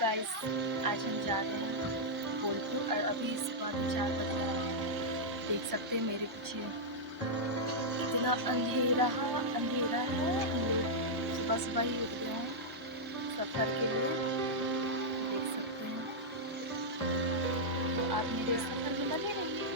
Guys, आज हम जा रहे हैं बोलपुर और अभी सुबह के 4 बज रहे हैं। देख सकते हैं मेरे पीछे इतना अंधेरा है। सुबह सुबह ही उठ गए हैं सफ़र के लिए, देख सकते हैं। तो आप मेरे सफ़र में लगे रहिए।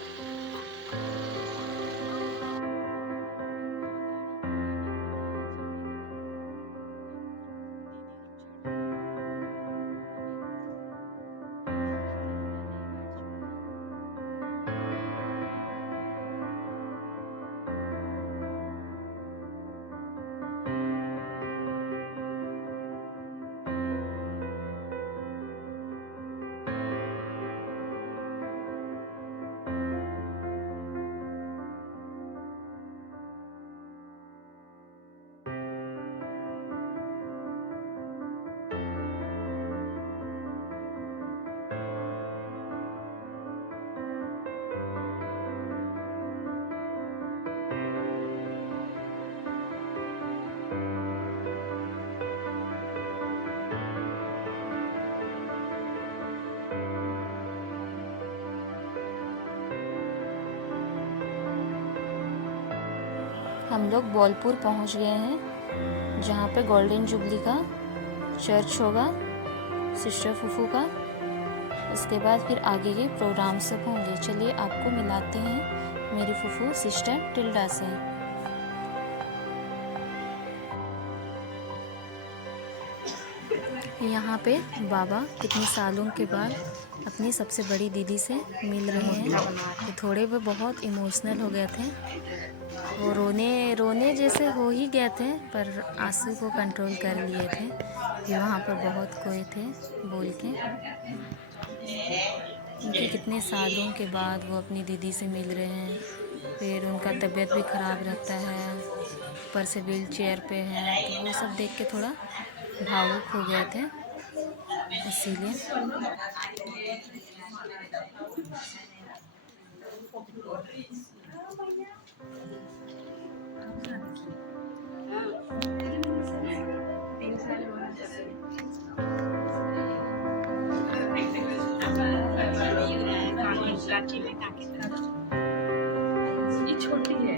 हम लोग बोलपुर पहुंच गए हैं, जहां पे गोल्डन जुबली का चर्च होगा, सिस्टर फूफू का। उसके बाद फिर आगे के प्रोग्राम सब होंगे। चलिए आपको मिलाते हैं मेरी फूफू सिस्टर टिल्डा से। यहाँ पे बाबा कितने सालों के बाद अपनी सबसे बड़ी दीदी से मिल रहे हैं। तो थोड़े वो बहुत इमोशनल हो गए थे, वो रोने जैसे हो ही गए थे, पर आंसू को कंट्रोल कर लिए थे कि वहाँ पर बहुत कोई थे बोल के। उनके कितने सालों के बाद वो अपनी दीदी से मिल रहे हैं। फिर उनका तबीयत भी ख़राब रहता है, ऊपर से व्हील चेयर पे है, तो वो सब देख के थोड़ा भावुक हो गए थे, इसीलिए। ये छोटी है।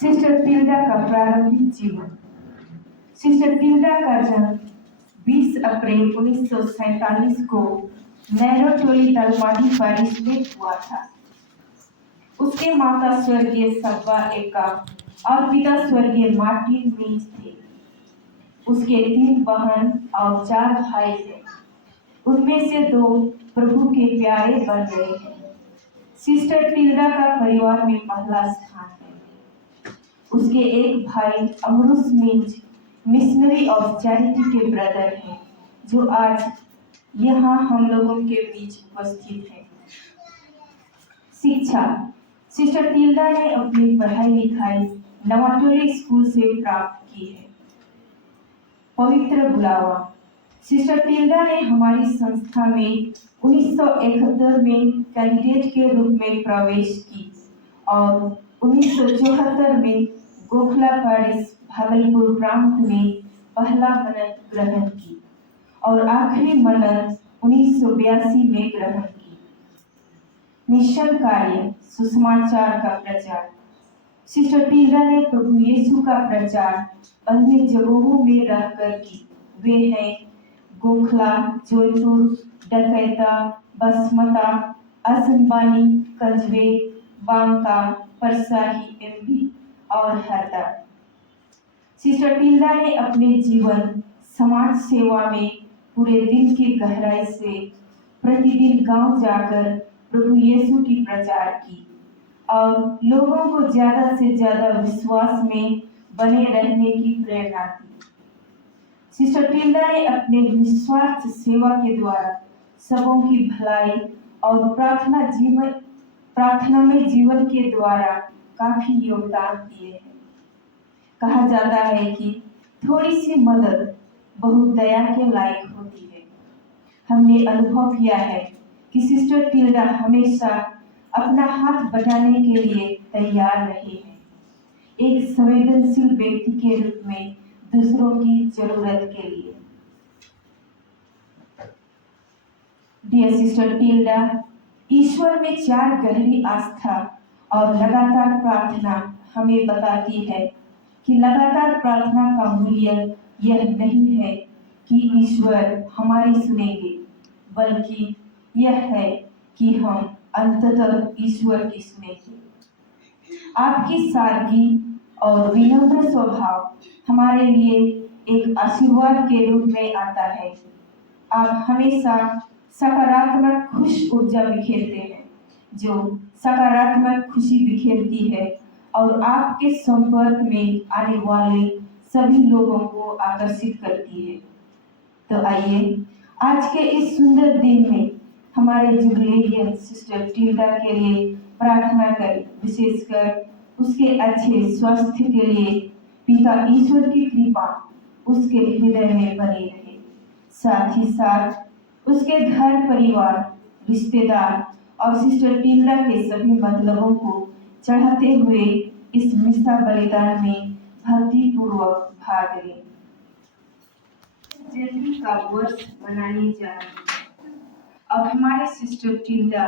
सिस्टर टिल्डा का प्रारंभिक जीवन। सिस्टर टिल्डा का जन्म 20 अप्रैल 1947 को नैरोटोली दलमाडी पेरिस में हुआ था। उसके माता स्वर्गीय सब्बा एका और पिता स्वर्गीय मार्टिन मीज थे। उसके 3 बहन और 4 भाई थे। उनमें से 2 प्रभु के प्यारे बन गए हैं। सिस्टर टिल्डा का परिवार में पहला स्थान है। उसके एक भाई अमरुस मीज मिशनरी ऑफ चैरिटी के ब्रदर हैं, जो आज यहाँ हम लोगों के बीच उपस्थित है। शिक्षा। सिस्टर टिल्डा ने अपनी पढ़ाई लिखाई नवाटोली स्कूल से प्राप्त की है। पवित्र बुलावा। सिस्टर टिल्डा ने हमारी संस्था में 1971 में कैंडिडेट के रूप में प्रवेश की और 1974 में गोखला पेरिस भागलपुर प्रांत में पहला मन्नत ग्रहण की और आखिरी मन्नत 1982 में ग्रहण की। मिशन कार्य। सुसमाचार का प्रचार। सिस्टर टिल्डा ने प्रभु यीशु का प्रचार अन्य जगहों में रहकर की। वे हैं गोखला, जयपुर, डकैता, बसमता, असनबानी, कंजवे, बांका, परसाही एमपी और हरदा। सिस्टर टिल्डा ने अपने जीवन समाज सेवा में पूरे दिन की गहराई से प्रतिदिन गांव जाकर प्रभु यीशु की प्रचार की और लोगों को ज्यादा से ज्यादा विश्वास में बने रहने की प्रेरणा दी। सिस्टर टिल्डा ने अपने निस्वार्थ सेवा के द्वारा सबों की भलाई और प्रार्थना में जीवन के द्वारा काफी योगदान दिए हैं। कहा जाता है कि थोड़ी सी मदद बहुत दया के लायक होती है। हमने अनुभव किया है कि सिस्टर टिल्डा हमेशा अपना हाथ बढ़ाने के लिए तैयार रहे हैं, एक संवेदनशील व्यक्ति के रूप में दूसरों की जरूरत के लिए। डियर सिस्टर टिल्डा, ईश्वर में 4 गहरी आस्था और लगातार प्रार्थना हमें बताती है कि लगातार प्रार्थना का मूल्य यह नहीं है कि ईश्वर हमारी सुनेंगे, बल्कि यह है कि हम अंततः ईश्वर की सुनेंगे। आपकी सादगी और विनम्र स्वभाव हमारे लिए एक आशीर्वाद के रूप में आता है। आप हमेशा सकारात्मक खुश ऊर्जा बिखेरते हैं, जो सकारात्मक खुशी बिखेरती है और आपके संपर्क में आने वाले सभी लोगों को आकर्षित करती है। तो आइए आज के इस सुंदर दिन में हमारे जुबिलेरियन सिस्टर टिल्डा के लिए प्रार्थना करें, विशेषकर उसके अच्छे स्वास्थ्य के लिए पिता ईश्वर की कृपा उसके हृदय में बनी रहे। साथ ही साथ उसके घर परिवार, रिश्तेदार और सिस्टर टिल्डा के सभी मतलबों को चढ़ाते हुए इस मिसा बलिदान में भक्ति पूर्वक भाग लें। जयंती का वर्ष मनाने जा रही है। अब हमारे सिस्टर टिल्डा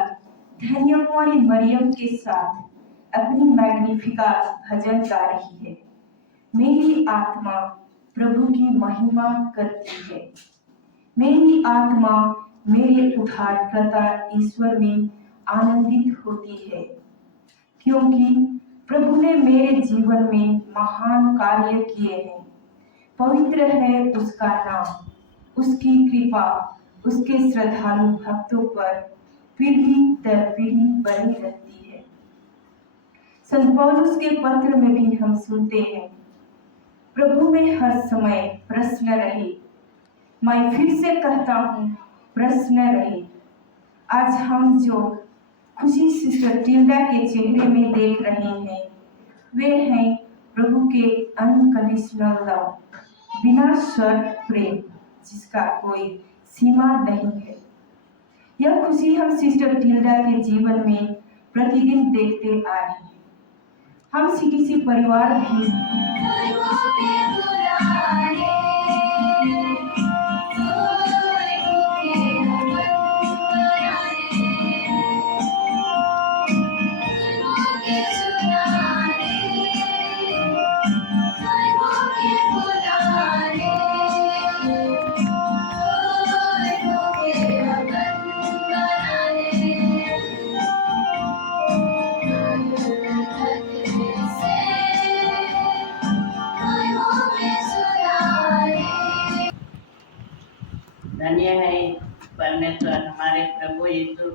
धन्यवाद मरियम के साथ अपनी मैग्निफिकाट भजन गा रही है। मेरी आत्मा प्रभु की महिमा करती है। मेरी आत्मा मेरे उद्धारकर्ता ईश्वर में आनंदित होती है, क्योंकि प्रभु ने मेरे जीवन में महान कार्य किए हैं। पवित्र है उसका नाम, उसकी कृपा उसके श्रद्धालु भक्तों पर पीढ़ी दर पीढ़ी बनी रहती है। संत पौलुस के पत्र में भी हम सुनते हैं, प्रभु में हर समय प्रसन्न रहे। मैं फिर से कहता हूँ, प्रसन्न रहे। आज हम जो खुशी सिस्टर टिल्डा के चेहरे में देख रहे हैं, वे हैं प्रभु के अनकंडीशनल लव, बिना शर्त प्रेम, जिसका कोई सीमा नहीं है। यह खुशी हम सिस्टर टिल्डा के जीवन में प्रतिदिन देखते आ रहे हैं। हम सीटीसी परिवार भी धन्य है परमेश्वर हमारे प्रभु यीशु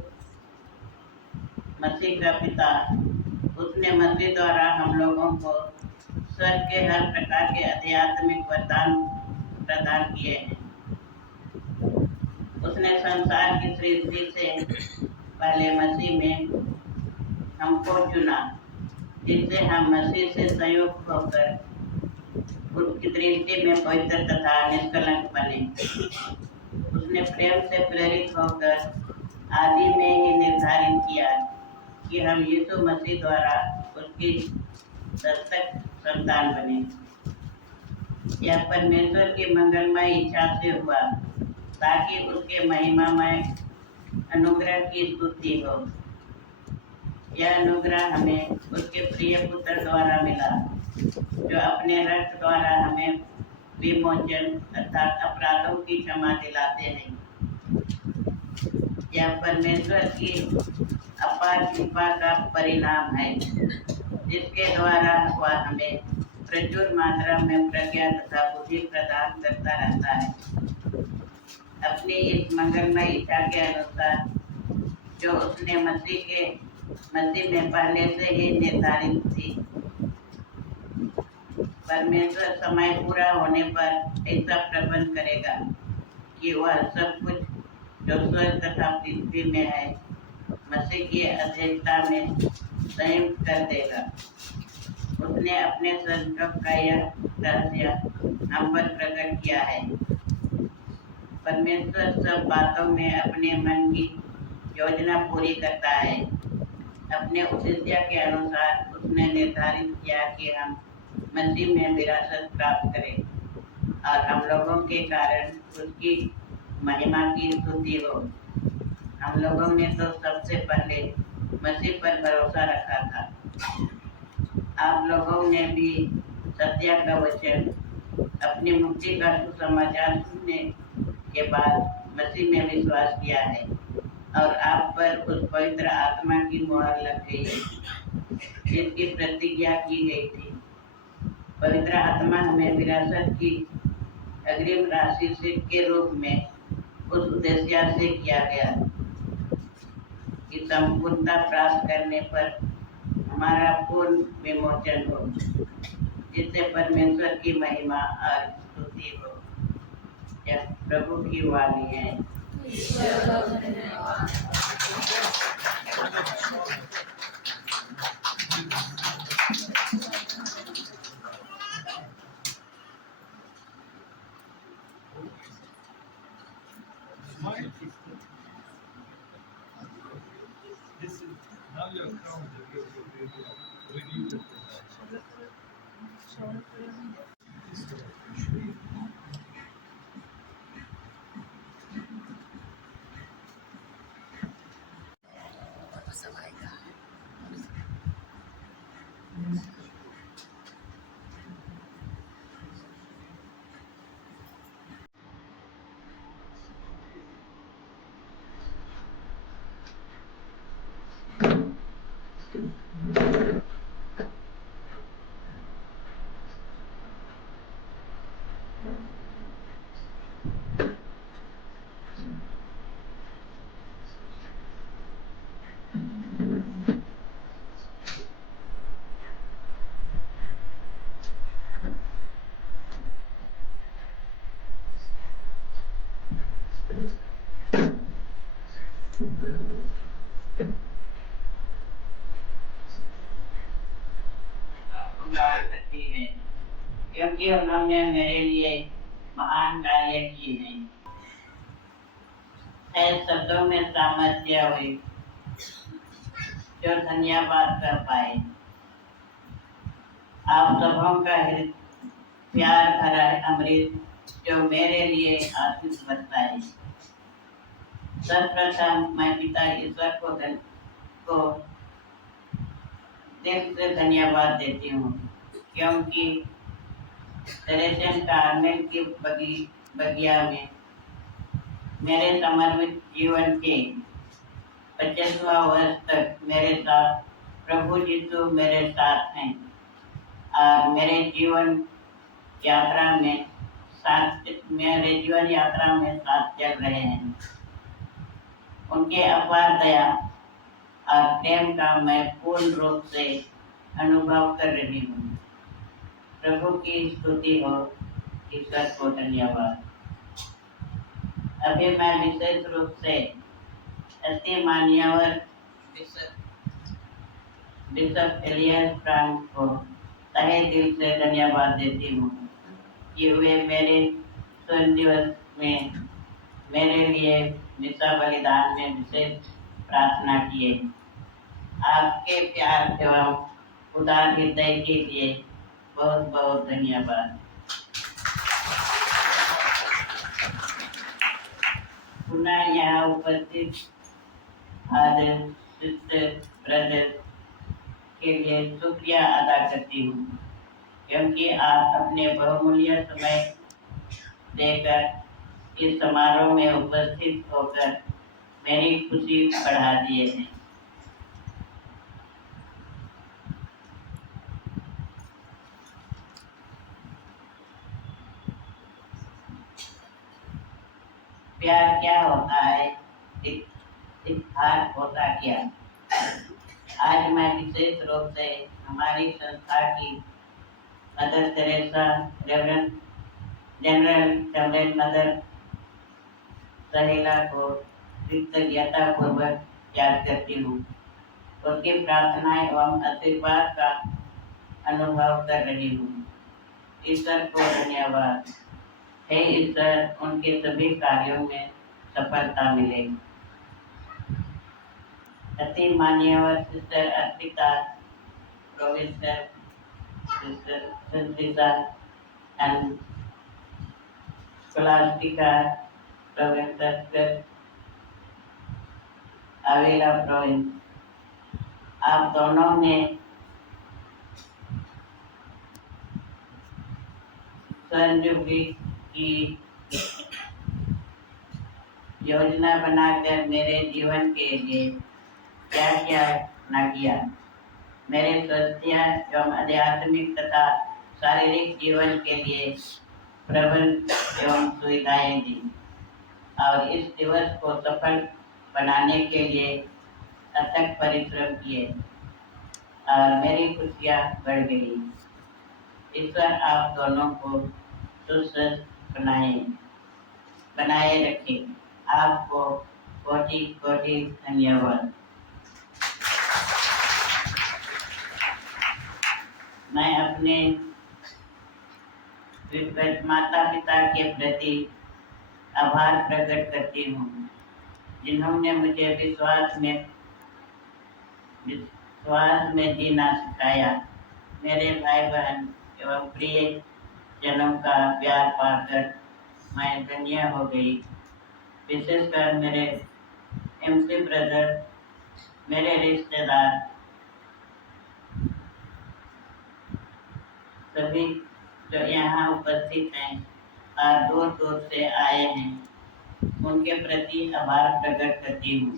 मसीह का पिता। उसने मसीह द्वारा हम लोगों को स्वर्ग के हर प्रकार के आध्यात्मिक वरदान प्रदान किए हैं। उसने संसार की सृष्टि से पहले मसीह में हमको चुना, जिससे हम मसीह से संयुक्त होकर उसकी दृष्टि में पवित्र तथा निष्कलंक बने। उसने प्रेम से प्रेरित होकर आदि में ही निर्धारित किया कि हम यीशु मसीह द्वारा उसकी दस्तक संतान बने। यह परमेश्वर की मंगलमय इच्छा से हुआ ताकि उसके महिमामय अनुग्रह की स्तुति हो। यह अनुग्रह हमें उसके प्रिय पुत्र द्वारा मिला, जो अपने रक्त द्वारा हमें विमोचन अर्थात अपराधों की क्षमा दिलाते हैं। यह परमेश्वर की अपार कृपा का परिणाम है, जिसके द्वारा वह हमें प्रचुर मात्रा में प्रज्ञा तथा बुद्धि प्रदान करता रहता है, अपनी इस मंगलमय इच्छा के अनुसार जो उसने मसीह में पहले से ही निर्धारित थी। परमेश्वर समय पूरा होने पर ऐसा प्रबंध करेगा कि वह सब कुछ जो स्वर्ग तथा पृथ्वी में है मसीह की अध्यक्षता में संयुक्त कर देगा। उसने अपने संकल्प का यह रहस्य हम पर प्रकट किया है। परमेश्वर सब बातों में अपने मन की योजना पूरी करता है। अपने उद्देश्य के अनुसार उसने निर्धारित किया कि हम मसीह में विरासत प्राप्त करें और हम लोगों के कारण उसकी महिमा की स्तुति हो। हम लोगों ने तो सबसे पहले मसीह पर भरोसा रखा था। आप लोगों ने भी सत्य का वचन अपनी मुक्ति का सुसमाचार सुनने के बाद मसीह में विश्वास किया है और आप पर उस पवित्र आत्मा की मुहर लग गई है, जिसकी प्रतिज्ञा की गई थी। पवित्र आत्मा हमें विरासत की अग्रिम राशि से के रूप में उस उद्देश्य से किया गया कि संपूर्णता प्राप्त करने पर हमारा पूर्ण विमोचन हो, जिससे परमेश्वर की महिमा और स्तुति हो। यह प्रभु की वाणी है। This is now your account. When you करती है, क्योंकि उन्होंने मेरे लिए महान कार्य किए हैं। ऐसे शब्दों में सामर्थ्य हुई जो धन्यवाद कर पाए। आप सबों का प्यार भरा अमृत जो मेरे लिए आशीष बरता है। सर्वप्रथम मैं पिता ईश्वर को दिल से धन्यवाद देती हूँ, क्योंकि तेरेसन कार्मेल की बगिया में मेरे समर्पित जीवन के 25वां वर्ष तक मेरे साथ प्रभु यीशु मेरे साथ हैं और मेरे जीवन यात्रा में साथ मेरे जीवन यात्रा में साथ चल रहे हैं। उनके अपार दया और प्रेम का मैं पूर्ण रूप से अनुभव कर रही हूँ। प्रभु की स्तुति हो, ईश्वर को धन्यवाद। अभी मैं विशेष रूप से अति मान्यवर बिशप एलियस फ्रांक को तहे दिल से धन्यवाद देती हूँ कि वे मेरे स्वर्ण दिवस में मेरे लिए मिसा बलिदान में विशेष प्रार्थना किए। आपके प्यार एवं उदार हृदय के लिए बहुत बहुत धन्यवाद। पुनः यहाँ उपस्थित आदर सिस्टर ब्रदर के लिए शुक्रिया अदा करती हूँ, क्योंकि आप अपने बहुमूल्य समय देकर इस समारोह में उपस्थित होकर मेरी खुशी बढ़ा दिए हैं। प्यार क्या होता है, इत्तेफाक होता क्या। आज मैं विशेष रूप से हमारी संस्था की मदर तेरेसा रेवरेंड जनरल चमरेन मदर सहेला को कृतज्ञता पूर्वक याद करती हूँ। उसकी प्रार्थनाएं एवं आशीर्वाद का अनुभव कर रही हूँ। ईश्वर को धन्यवाद। हे ईश्वर, उनके सभी कार्यों में सफलता मिले। अति मान्यवर सिस्टर अर्पिता, प्रोफेसर सिस्टर संतृषा एंड स्कॉलास्टिका, प्रोफेसर अवेला प्रोविंस, आप दोनों ने स्वर्ण जुबली की योजना बनाकर मेरे जीवन के लिए क्या क्या न किया। मेरे स्वास्थ्य एवं आध्यात्मिक तथा शारीरिक जीवन के लिए प्रबल एवं सुविधाएं दी और इस दिवस को सफल बनाने के लिए अथक परिश्रम किए और मेरी खुशियाँ बढ़ गई। ईश्वर आप दोनों को सुस्वस्थ बनाए रखे। आपको कोटि कोटि धन्यवाद। मैं अपने माता पिता के प्रति आभार प्रकट करती हूँ, जिन्होंने मुझे विश्वास में जीना सिखाया। मेरे भाई बहन एवं प्रिय जनों का प्यार पाकर मैं धन्य हो गई। विशेषकर मेरे एमसी ब्रदर, मेरे रिश्तेदार, सभी जो यहाँ उपस्थित हैं और दूर दूर से आए हैं, उनके प्रति आभार प्रकट करती हूँ,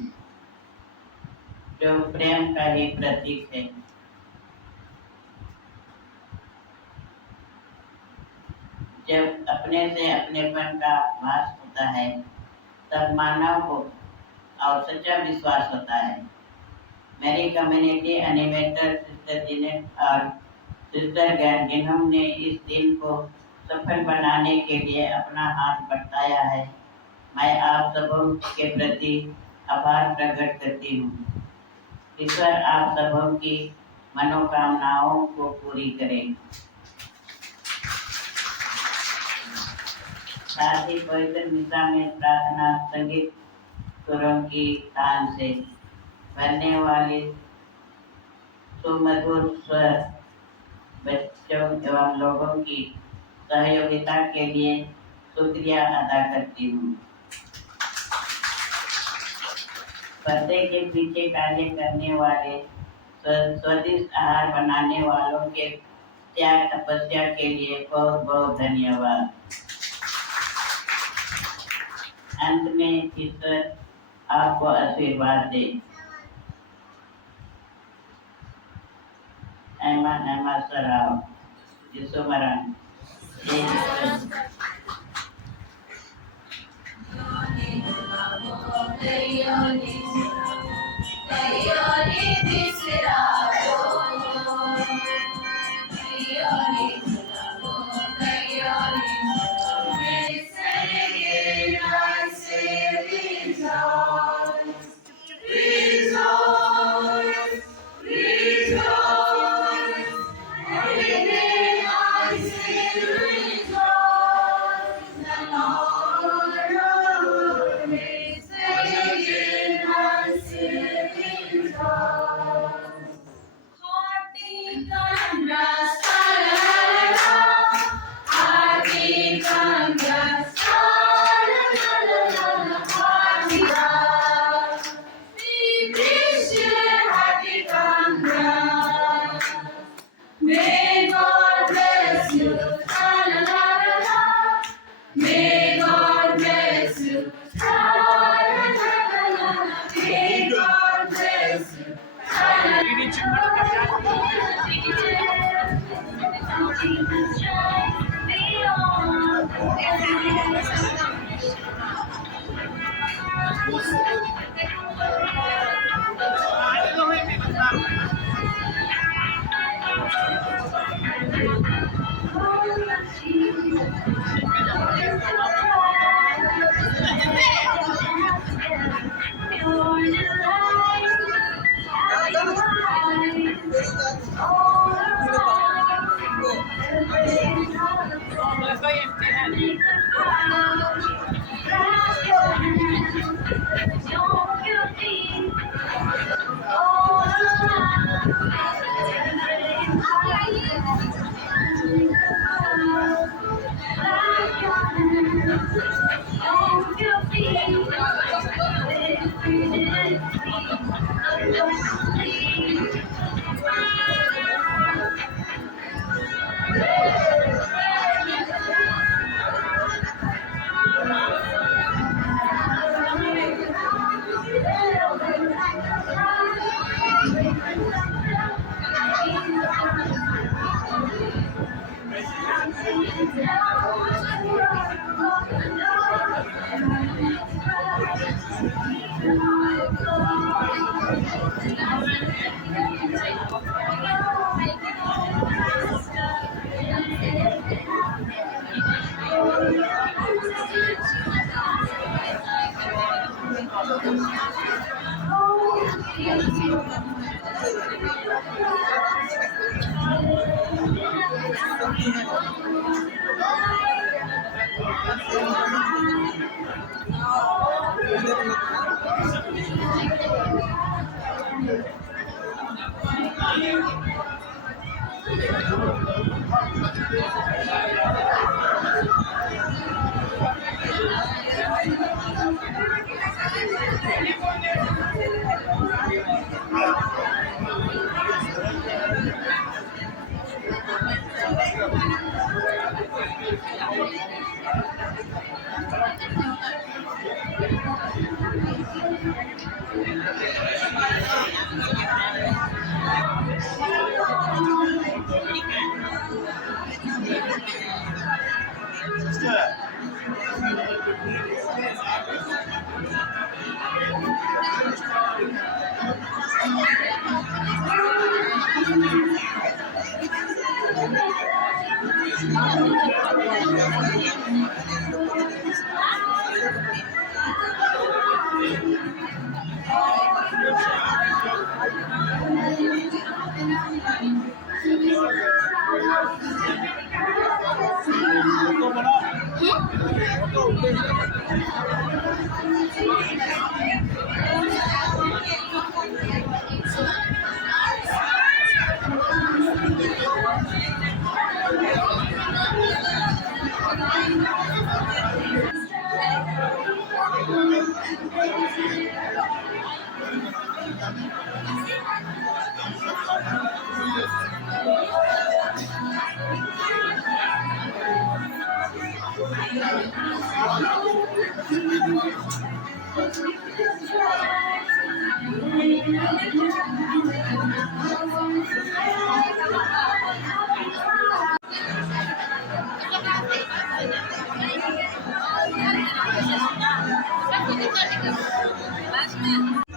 जो प्रेम का ही प्रतीक है। जब अपने से अपनेपन का भास होता है, तब मानव को और सच्चा विश्वास होता है। मेरी कम्युनिटी एनिमेटर सिस्टर जिनेट और सिस्टर गैन, जिन्होंने इस दिन को सफल बनाने के लिए अपना हाथ बटाया है, मैं आप सबों के प्रति आभार प्रकट करती हूँ। ईश्वर आप सबों की मनोकामनाओं को पूरी करें। साथ ही पवित्र मिसा में प्रार्थना संगीत सुरों की तान से भरने वाले सुमधुर स्वर बच्चों एवं लोगों की सहयोगिता के लिए शुक्रिया अदा करती हूँ। पर्दे के पीछे कार्य करने वाले, स्वादिष्ट आहार बनाने वालों के त्याग तपस्या के लिए बहुत बहुत धन्यवाद। अंत में ईश्वर आपको आशीर्वाद दे। ऐमा सराव, यीशु मरण। May God bless you. La la la la la. May God bless you. La la la la la. May God bless you. Jesus shines beyond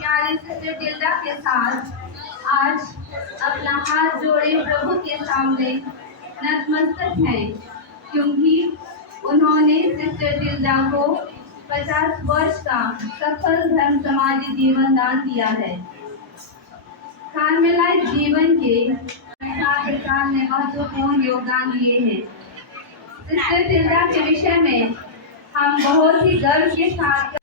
प्यारे सिस्टर टिल्डा के साथ आज अपना हाथ जोड़े प्रभु के सामने नतमस्तक हैं, क्योंकि उन्होंने सिस्टर टिल्डा को 50 वर्ष का सफल धर्म समाजी जीवन दान दिया है। कार्मेलाइट जीवन के 60 साल में महत्वपूर्ण योगदान दिए हैं। टिल्डा के विषय में हम बहुत ही गर्व के साथ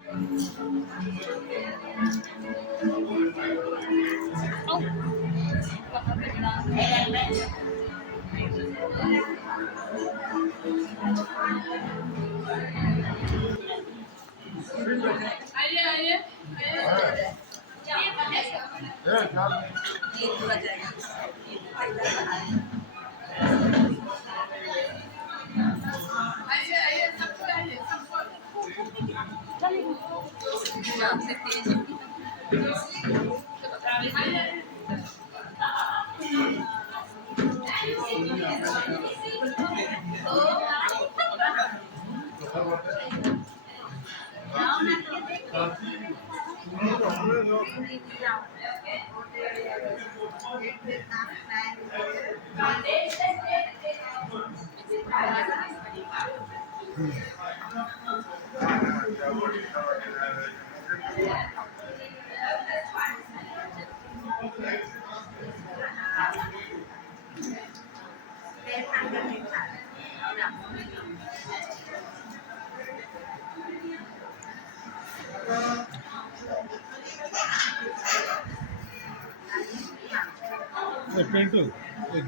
पिंटू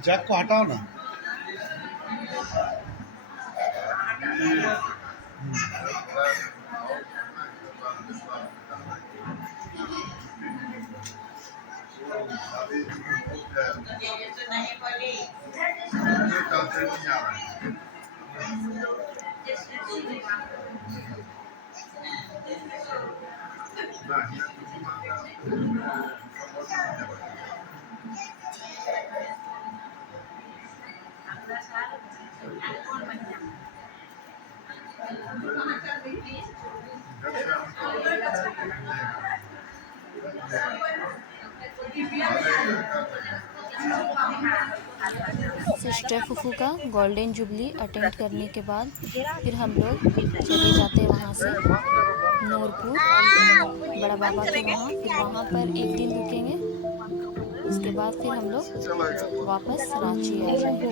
जग को हटाओ ना। नहीं बोली सिस्टर फूफू का गोल्डन जुबली अटेंड करने के बाद फिर हम लोग चले जाते हैं वहाँ से नूरपुर बड़ा बाबा के वहाँ। फिर वहाँ पर एक दिन रुकेंगे, उसके बाद फिर हम लोग वापस रांची आ जाएंगे।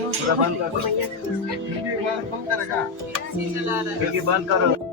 बंद करो।